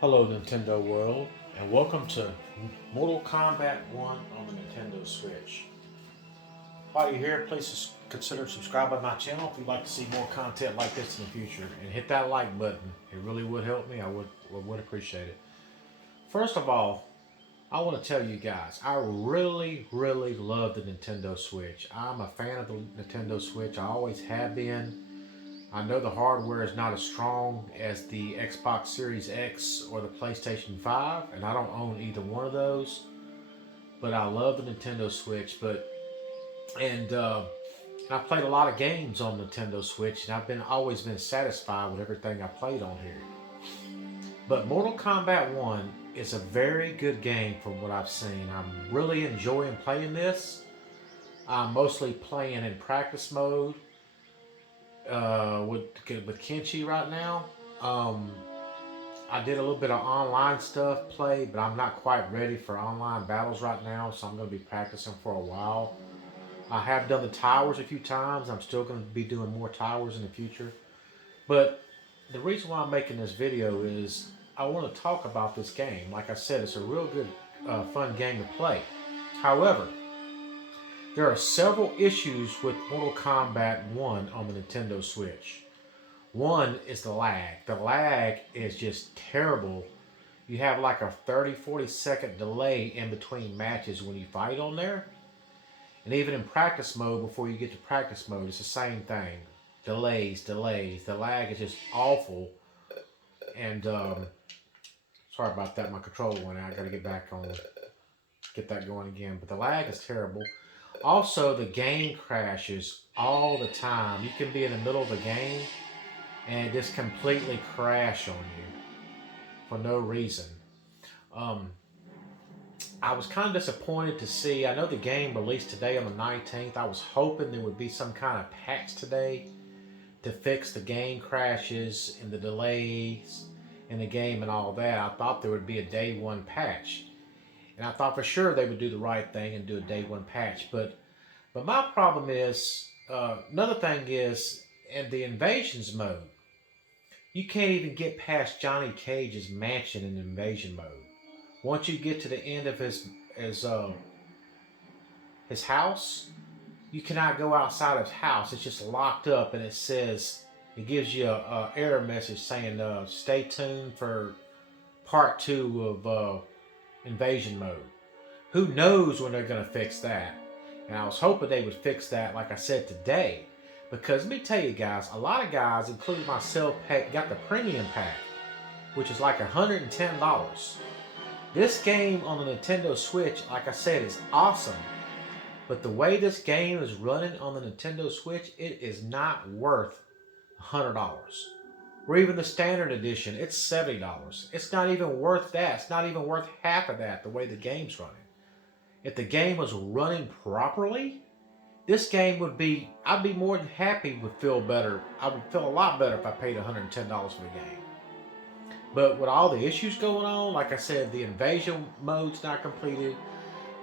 Hello, Nintendo world, and welcome to Mortal Kombat 1 on the Nintendo Switch. While you're here, please consider subscribing to my channel if you'd like to see more content like this in the future, and hit that like button. It really would help me. I would appreciate it. First of all, I want to tell you guys, I really love the Nintendo Switch. I'm a fan of the Nintendo Switch. I always have been. I know the hardware is not as strong as the Xbox Series X or the PlayStation 5, and I don't own either one of those. But I love the Nintendo Switch. And I've played a lot of games on Nintendo Switch, and I've been always been satisfied with everything I played on here. But Mortal Kombat 1 is a very good game from what I've seen. I'm really enjoying playing this. I'm mostly playing in practice mode with Kenshi right now. Um, I did a little bit of online stuff play, but I'm not quite ready for online battles right now, so I'm going to be practicing for a while. I have done the towers a few times. I'm still going to be doing more towers in the future. But the reason why I'm making this video is I want to talk about this game. Like I said, it's a real good, fun game to play. However, there are several issues with Mortal Kombat 1 on the Nintendo Switch. One is the lag. The lag is just terrible. You have like a 30-40 second delay in between matches when you fight on there. And even in practice mode, before you get to practice mode, it's the same thing. Delays. The lag is just awful. And sorry about that. My controller went out. I got to get back on, get that going again. But the lag is terrible. Also, the game crashes all the time. You can be in the middle of a game and just completely crash on you for no reason. Um, I was kind of disappointed to see. I know the game released today on the 19th. I was hoping there would be some kind of patch today to fix the game crashes and the delays in the game and all that. I thought there would be a day one patch. And I thought for sure they would do the right thing and do a day one patch. But my problem is, another thing is, in the invasions mode, you can't even get past Johnny Cage's mansion in invasion mode. Once you get to the end of his house, you cannot go outside his house. It's just locked up, and it gives you a error message saying, "Stay tuned for part two of invasion mode." Who knows when they're going to fix that? And I was hoping they would fix that, like I said, today. Because let me tell you guys, a lot of guys, including myself, got the premium pack, which is like $110. This game on the Nintendo Switch, like I said, is awesome. But the way this game is running on the Nintendo Switch, it is not worth $100. Or even the standard edition, it's $70. It's not even worth that. It's not even worth half of that the way the game's running. If the game was running properly, this game would be, I'd be more than happy, would feel better. I would feel a lot better if I paid $110 for the game. But with all the issues going on, like I said, the invasion mode's not completed,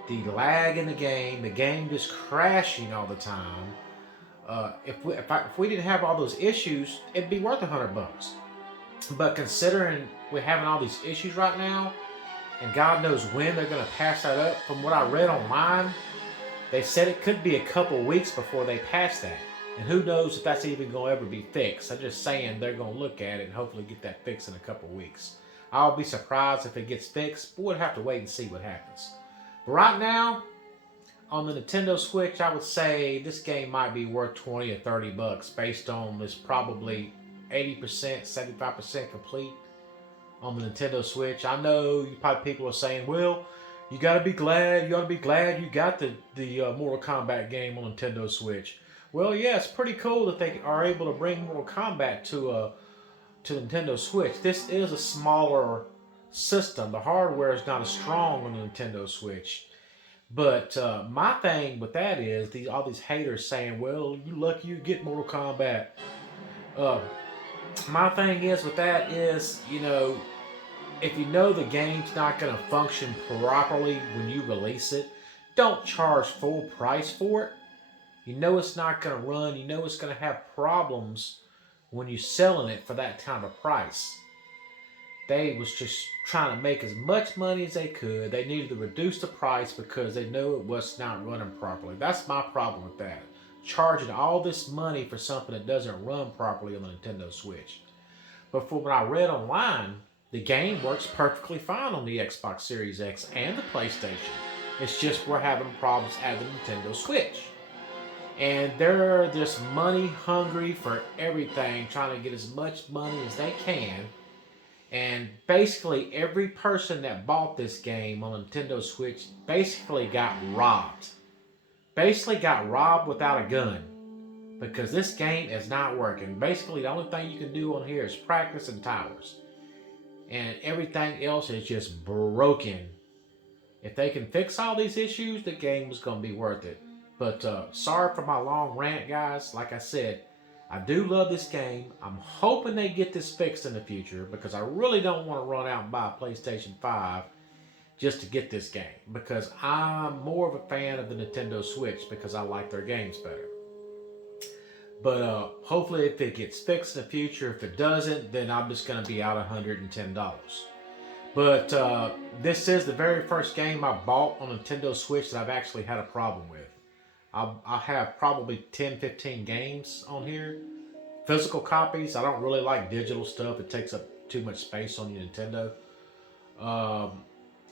the lag in the game just crashing all the time. If we didn't have all those issues, it'd be worth $100. But considering we're having all these issues right now, and God knows when they're going to patch that up, from what I read online, they said it could be a couple weeks before they patch that. And who knows if that's even going to ever be fixed. I'm just saying they're going to look at it and hopefully get that fixed in a couple weeks. I'll be surprised if it gets fixed, but we'll have to wait and see what happens. But right now, on the Nintendo Switch, I would say this game might be worth 20 or 30 bucks based on this probably 80%, 75% complete on the Nintendo Switch. I know you probably people are saying, well, you gotta be glad you got the Mortal Kombat game on Nintendo Switch. Well, yeah, it's pretty cool that they are able to bring Mortal Kombat to Nintendo Switch. This is a smaller system. The hardware is not as strong on the Nintendo Switch. But my thing with that is all these haters saying, "Well, you lucky you get Mortal Kombat." Uh, my thing is with that is, if you know the game's not going to function properly when you release it, don't charge full price for it. You know it's not going to run. You know it's going to have problems when you're selling it for that kind of price. they was just trying to make as much money as they could. They needed to reduce the price because they knew it was not running properly. That's my problem with that. Charging all this money for something that doesn't run properly on the Nintendo Switch. But from what I read online, the game works perfectly fine on the Xbox Series X and the PlayStation. It's just we're having problems at the Nintendo Switch. And they're just money hungry for everything, trying to get as much money as they can. And basically, every person that bought this game on Nintendo Switch basically got robbed. Basically, got robbed without a gun. Because this game is not working. Basically, the only thing you can do on here is practice and towers. And everything else is just broken. If they can fix all these issues, the game is going to be worth it. But sorry for my long rant, guys. Like I said, I do love this game. I'm hoping they get this fixed in the future because I really don't want to run out and buy a PlayStation 5 just to get this game. Because I'm more of a fan of the Nintendo Switch because I like their games better. But hopefully if it gets fixed in the future, if it doesn't, then I'm just going to be out $110. But this is the very first game I bought on Nintendo Switch that I've actually had a problem with. I have probably 10, 15 games on here. Physical copies. I don't really like digital stuff. It takes up too much space on your Nintendo.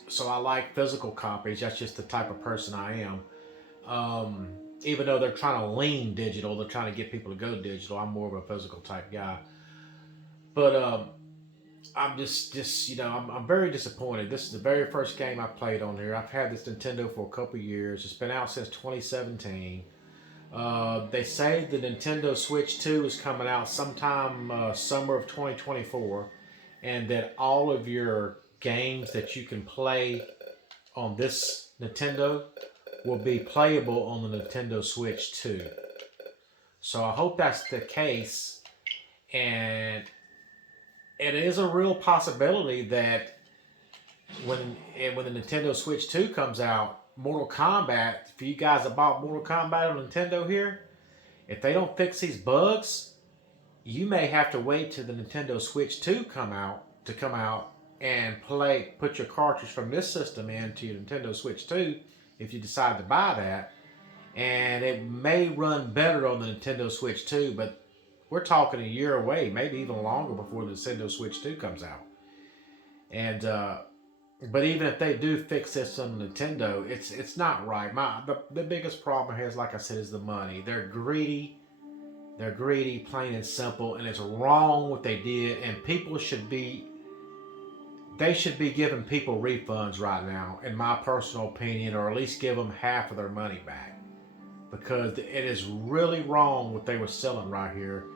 So I like physical copies. That's just the type of person I am. Even though they're trying to lean digital, they're trying to get people to go digital. I'm more of a physical type guy. But I'm just you know, I'm very disappointed. This is the very first game I played on here. I've had this Nintendo for a couple years. It's been out since 2017. They say the Nintendo Switch 2 is coming out sometime summer of 2024, and that all of your games that you can play on this Nintendo will be playable on the Nintendo Switch 2. So I hope that's the case, and it is a real possibility that when the Nintendo Switch 2 comes out, Mortal Kombat, for you guys that bought Mortal Kombat on Nintendo here, if they don't fix these bugs, you may have to wait till the Nintendo Switch 2 come out and put your cartridge from this system into your Nintendo Switch 2 if you decide to buy that. And it may run better on the Nintendo Switch 2, but we're talking a year away, maybe even longer before the Nintendo Switch 2 comes out. And but even if they do fix this on Nintendo, it's not right. The biggest problem here is, like I said, is the money. They're greedy. They're greedy, plain and simple, and it's wrong what they did. And people should be giving people refunds right now, in my personal opinion, or at least give them half of their money back, because it is really wrong what they were selling right here.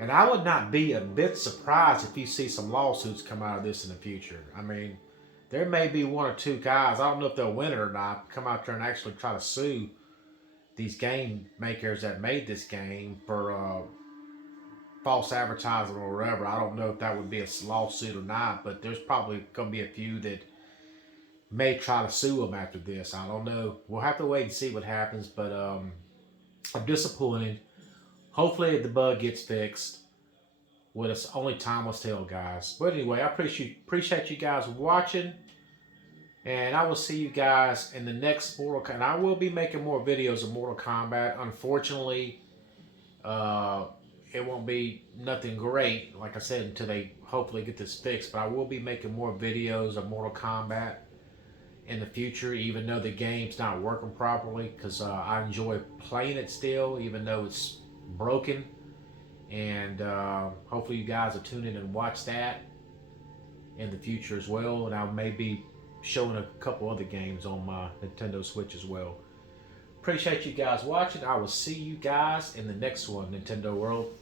And I would not be a bit surprised if you see some lawsuits come out of this in the future. I mean, there may be one or two guys, I don't know if they'll win it or not, come out there and actually try to sue these game makers that made this game for false advertising or whatever. I don't know if that would be a lawsuit or not, but there's probably going to be a few that may try to sue them after this. I don't know. We'll have to wait and see what happens, but I'm disappointed. Hopefully the bug gets fixed. Well, it's only time will tell, guys. But anyway, I appreciate you guys watching. And I will see you guys in the next Mortal Kombat. And I will be making more videos of Mortal Kombat. Unfortunately, it won't be nothing great, like I said, until they hopefully get this fixed. But I will be making more videos of Mortal Kombat in the future, even though the game's not working properly, because I enjoy playing it still, even though it's broken. And hopefully you guys will tune in and watch that in the future as well. And I may be showing a couple other games on my Nintendo Switch as well. Appreciate you guys watching. I will see you guys in the next one, Nintendo World.